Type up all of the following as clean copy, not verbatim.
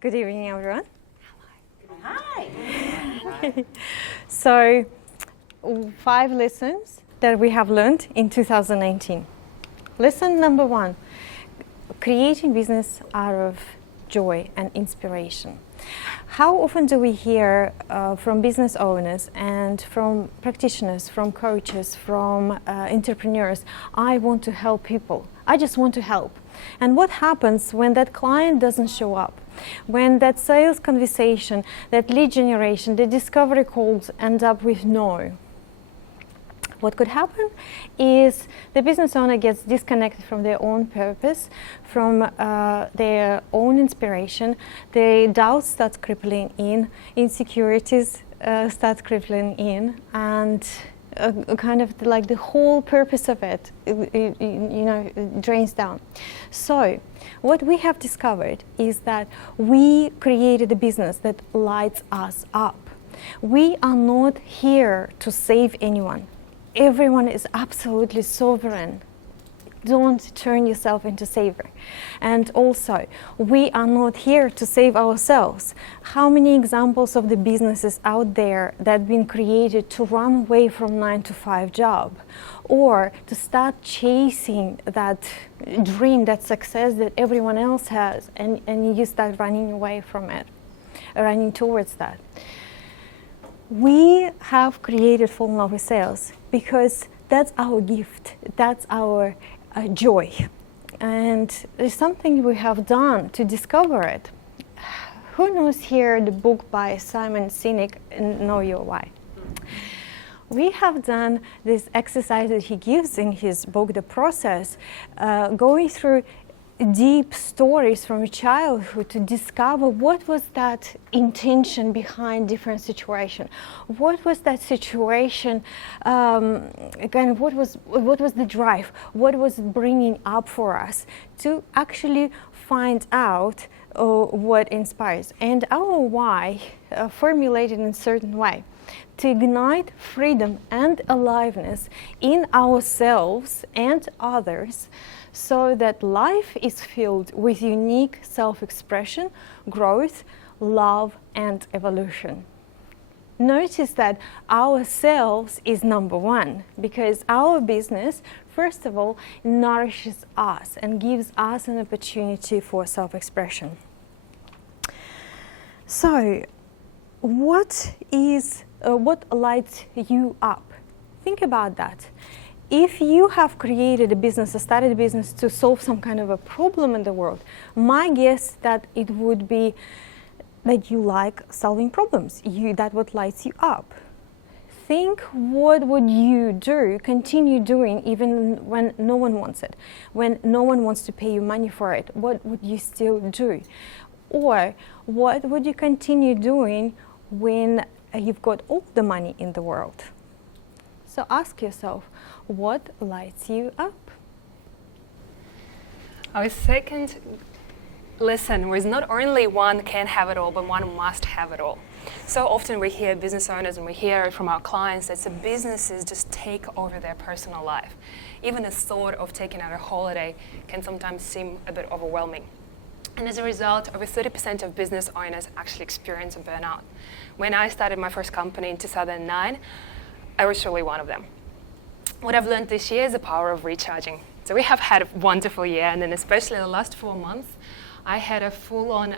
Good evening, everyone. Hi. So, 5 lessons that we have learned in 2019. Lesson number 1, creating business out of joy and inspiration. How often do we hear from business owners and from practitioners, from coaches, from entrepreneurs, I want to help people. I just want to help. And what happens when that client doesn't show up? When that sales conversation, that lead generation, the discovery calls end up with no? What could happen is the business owner gets disconnected from their own purpose, from their own inspiration. The doubts start crippling in, insecurities start crippling in, and kind of like the whole purpose of it, drains down. So what we have discovered is that we created a business that lights us up. We are not here to save anyone. Everyone is absolutely sovereign. Don't turn yourself into saver. And also, we are not here to save ourselves. How many examples of the businesses out there that have been created to run away from 9-to-5 job, or to start chasing that dream, that success that everyone else has, and you start running away from it, running towards that. We have created Fall in Love with Sales because that's our gift, that's our joy. And there's something we have done to discover it. Who knows here the book by Simon Sinek, Know Your Why? We have done this exercise that he gives in his book, The Process, going through deep stories from childhood to discover what was that intention behind different situation. What was that situation? Again, what was the drive? What was bringing up for us to actually find out what inspires? And our why, formulated in a certain way, to ignite freedom and aliveness in ourselves and others, so that life is filled with unique self-expression, growth, love, and evolution. Notice that ourselves is number 1, because our business, first of all, nourishes us and gives us an opportunity for self-expression. So, what lights you up? Think about that. If you have created a business or started a business to solve some kind of a problem in the world, my guess that it would be that you like solving problems. That what lights you up. Think, what would you do, continue doing even when no one wants it, when no one wants to pay you money for it? What would you still do? Or what would you continue doing when you've got all the money in the world? So ask yourself, what lights you up? Our second lesson was not only one can have it all, but one must have it all. So often we hear business owners and we hear from our clients that the businesses just take over their personal life. Even the thought of taking out a holiday can sometimes seem a bit overwhelming. And as a result, over 30% of business owners actually experience a burnout. When I started my first company in 2009, I was surely one of them. What I've learned this year is the power of recharging. So we have had a wonderful year, and then especially the last 4 months, I had a full-on,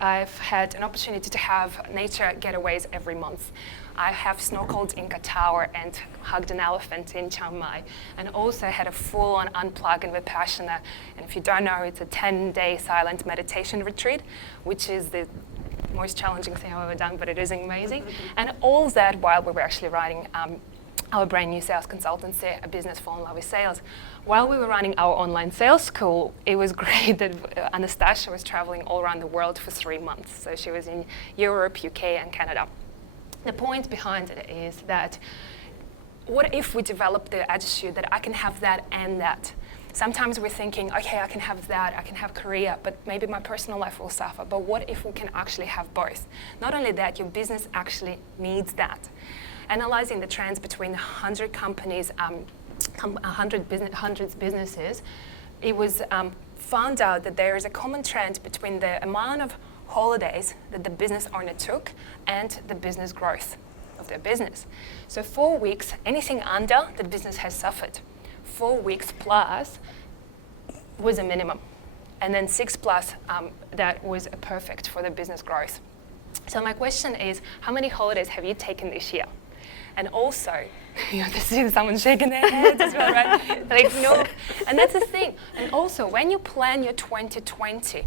I've had an opportunity to have nature getaways every month. I have snorkeled in Qatar and hugged an elephant in Chiang Mai, and also had a full-on unplug in Vipassana. And if you don't know, it's a 10-day silent meditation retreat, which is the most challenging thing I've ever done, but it is amazing. And all that while we were actually writing our brand new sales consultancy, A Business Fall in Love with Sales. While we were running our online sales school, it was great that Anastasia was traveling all around the world for 3 months. So she was in Europe, UK, and Canada. The point behind it is that what if we develop the attitude that I can have that and that? Sometimes we're thinking, okay, I can have that, I can have career, but maybe my personal life will suffer. But what if we can actually have both? Not only that, your business actually needs that. Analyzing the trends between 100 companies, 100 businesses, it was found out that there is a common trend between the amount of holidays that the business owner took and the business growth of their business. So 4 weeks, anything under, the business has suffered. 4 weeks plus was a minimum. And then 6 plus, that was a perfect for the business growth. So my question is, how many holidays have you taken this year? And also, this is someone shaking their heads as well, right? Like, no. And that's the thing. And also, when you plan your 2020,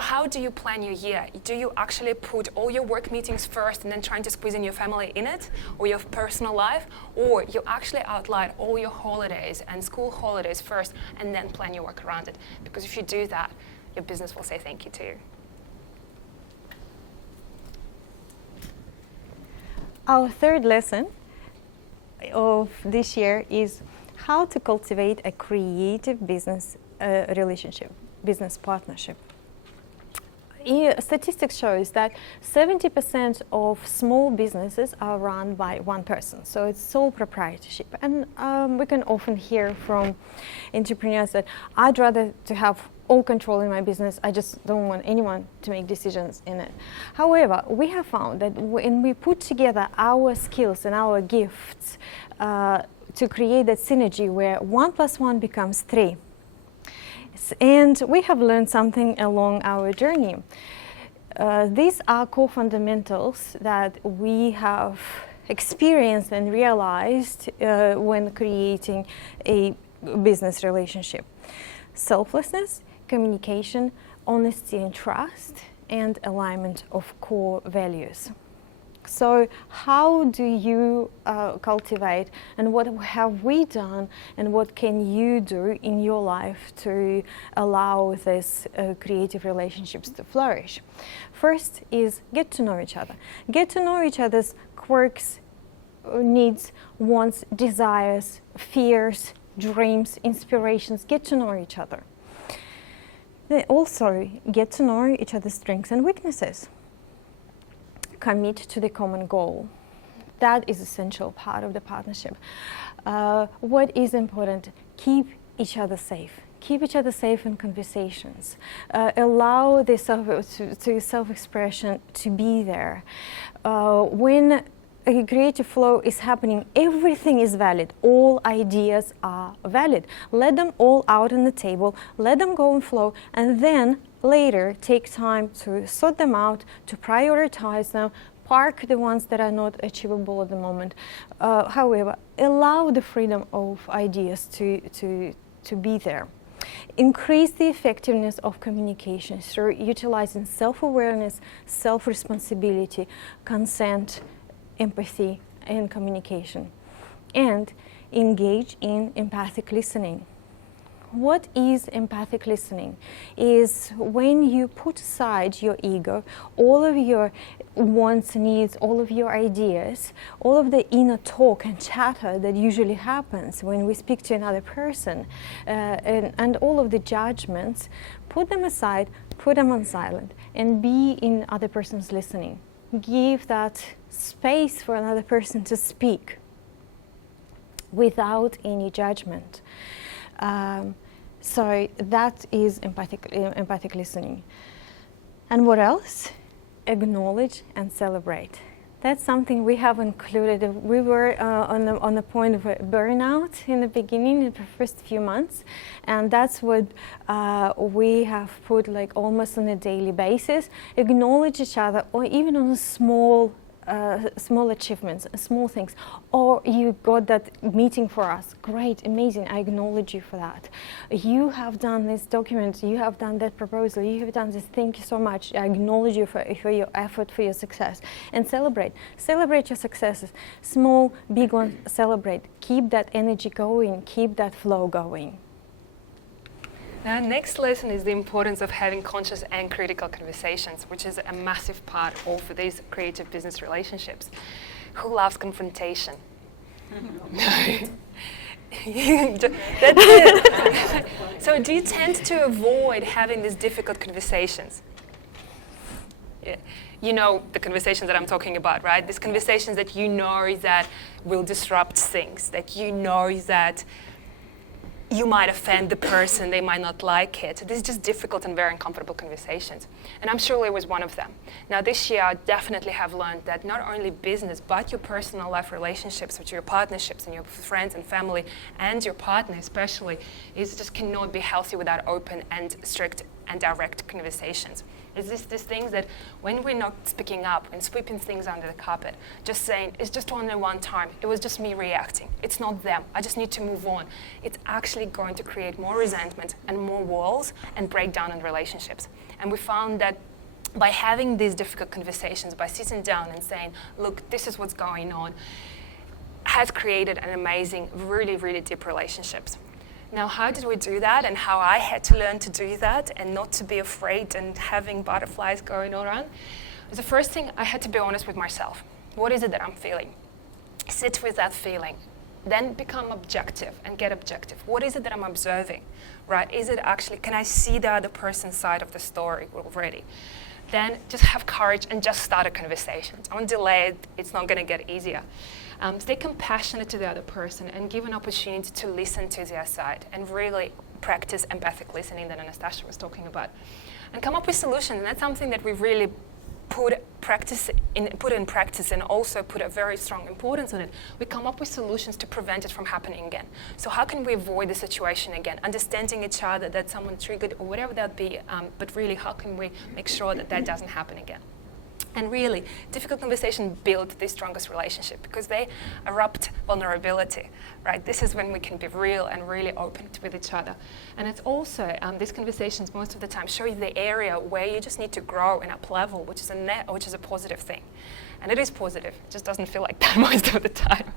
how do you plan your year? Do you actually put all your work meetings first and then trying to squeeze in your family in it, or your personal life? Or you actually outline all your holidays and school holidays first and then plan your work around it? Because if you do that, your business will say thank you to you. Our third lesson of this year is how to cultivate a creative business relationship, business partnership. Statistics shows that 70% of small businesses are run by one person, so it's sole proprietorship. And we can often hear from entrepreneurs that I'd rather to have all control in my business. I just don't want anyone to make decisions in it. However, we have found that when we put together our skills and our gifts to create that synergy where 1 + 1 becomes 3. And we have learned something along our journey. These are core fundamentals that we have experienced and realized when creating a business relationship. Selflessness, communication, honesty and trust, and alignment of core values. So how do you cultivate, and what have we done, and what can you do in your life to allow these creative relationships to flourish? First is get to know each other. Get to know each other's quirks, needs, wants, desires, fears, dreams, inspirations. Get to know each other. They also get to know each other's strengths and weaknesses. Commit to the common goal. That is essential part of the partnership. What is important? Keep each other safe. Keep each other safe in conversations. Allow the self-expression to be there. When a creative flow is happening, everything is valid. All ideas are valid. Let them all out on the table. Let them go and flow, and then later take time to sort them out, to prioritize them, park the ones that are not achievable at the moment. However, allow the freedom of ideas to be there. Increase the effectiveness of communication through utilizing self-awareness, self-responsibility, consent, empathy, and communication. And engage in empathic listening. What is empathic listening? Is when you put aside your ego, all of your wants, needs, all of your ideas, all of the inner talk and chatter that usually happens when we speak to another person, and all of the judgments, put them aside, put them on silent, and be in other person's listening. Give that space for another person to speak without any judgment. So that is empathic listening. And what else? Acknowledge and celebrate. That's something we have included. We were on the point of burnout in the beginning, in the first few months, and that's what we have put like almost on a daily basis. Acknowledge each other, or even on a small achievements, small things. Or you got that meeting for us. Great, amazing. I acknowledge you for that. You have done this document. You have done that proposal. You have done this. Thank you so much. I acknowledge you for your effort, for your success. And celebrate. Celebrate your successes. Small, big ones, celebrate. Keep that energy going. Keep that flow going. Now, next lesson is the importance of having conscious and critical conversations, which is a massive part of these creative business relationships. Who loves confrontation? No. That's it. So do you tend to avoid having these difficult conversations? Yeah. You know the conversations that I'm talking about, right? These conversations that you know that will disrupt things, that you know that you might offend the person, they might not like it. These are just difficult and very uncomfortable conversations. And I'm sure it was one of them. Now this year I definitely have learned that not only business, but your personal life relationships, with your partnerships and your friends and family, and your partner especially, is just cannot be healthy without open and strict and direct conversations. It's these things that when we're not speaking up and sweeping things under the carpet, just saying, it's just only one time, it was just me reacting, it's not them, I just need to move on, it's actually going to create more resentment and more walls and breakdown in relationships. And we found that by having these difficult conversations, by sitting down and saying, look, this is what's going on, has created an amazing, really, really deep relationships. Now, how did we do that, and how I had to learn to do that and not to be afraid and having butterflies going around? The first thing, I had to be honest with myself. What is it that I'm feeling? Sit with that feeling. Then become objective and get objective. What is it that I'm observing, right? Is it actually, can I see the other person's side of the story already? Then just have courage and just start a conversation. Don't delay it, it's not gonna get easier. Stay compassionate to the other person and give an opportunity to listen to their side and really practice empathic listening that Anastasia was talking about. And come up with solutions, and that's something that we really put in practice and also put a very strong importance on it. We come up with solutions to prevent it from happening again. So how can we avoid the situation again? Understanding each other, that someone triggered or whatever that be, but really how can we make sure that that doesn't happen again? And really, difficult conversations build the strongest relationship because they erupt vulnerability, right? This is when we can be real and really open with each other. And it's also, these conversations most of the time show you the area where you just need to grow and up level, which is a positive thing. And it is positive, it just doesn't feel like that most of the time.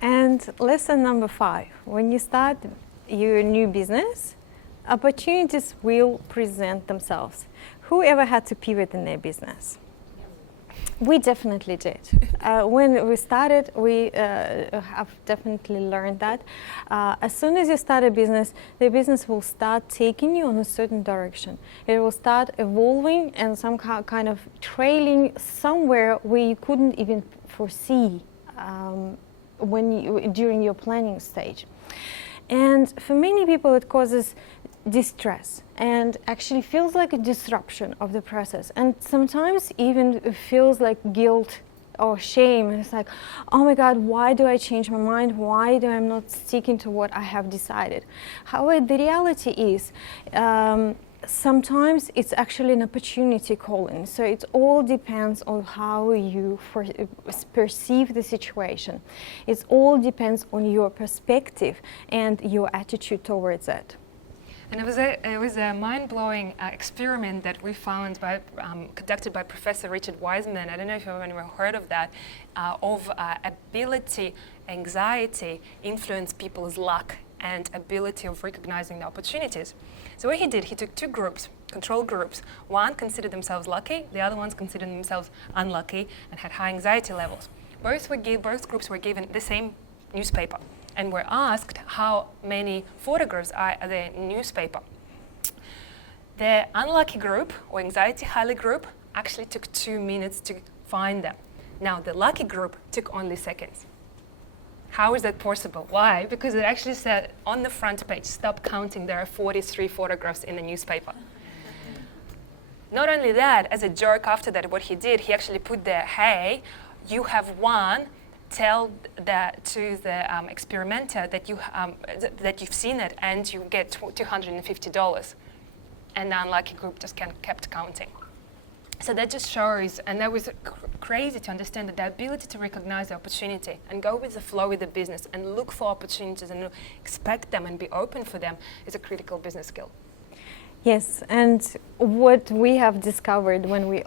And lesson number 5, when you start your new business, opportunities will present themselves. Whoever had to pivot in their business? We definitely did. When we started, we have definitely learned that. As soon as you start a business, the business will start taking you in a certain direction. It will start evolving and some kind of trailing somewhere where you couldn't even foresee during your planning stage. And for many people, it causes distress and actually feels like a disruption of the process, and sometimes even feels like guilt or shame. And it's like, oh my God, why do I change my mind? Why do I not sticking to what I have decided? However, the reality is sometimes it's actually an opportunity calling. So it all depends on how you perceive the situation. It all depends on your perspective and your attitude towards it. And it was a mind-blowing experiment that we found conducted by Professor Richard Wiseman. I don't know if you've ever heard of that, of ability, anxiety influence people's luck and ability of recognizing the opportunities. So what he did, he took 2 groups, control groups. One considered themselves lucky, the other ones considered themselves unlucky and had high anxiety levels. Both groups were given the same newspaper and were asked how many photographs are in the newspaper. The unlucky group, or anxiety highly group, actually took 2 minutes to find them. Now, the lucky group took only seconds. How is that possible? Why? Because it actually said on the front page, stop counting, there are 43 photographs in the newspaper. Not only that, as a joke after that, what he did, he actually put there, hey, you have won, tell that to the experimenter that you've seen it and you get $250. And the unlucky group just kept counting. So that just shows, and that was crazy to understand that the ability to recognize the opportunity and go with the flow with the business and look for opportunities and expect them and be open for them is a critical business skill. Yes, and what we have discovered when we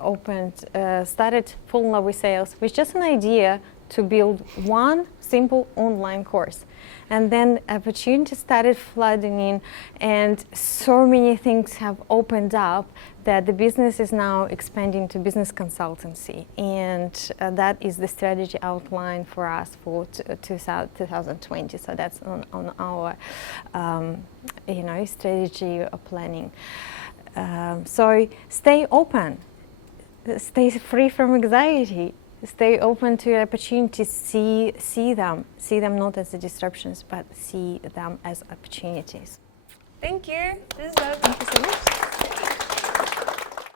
started Fall in Love with Sales was just an idea to build one simple online course. And then opportunities started flooding in, and so many things have opened up that the business is now expanding to business consultancy. And that is the strategy outline for us for 2020. So that's on our strategy planning. So stay open, stay free from anxiety. Stay open to opportunities. See them not as the disruptions, but see them as opportunities. Thank you. This is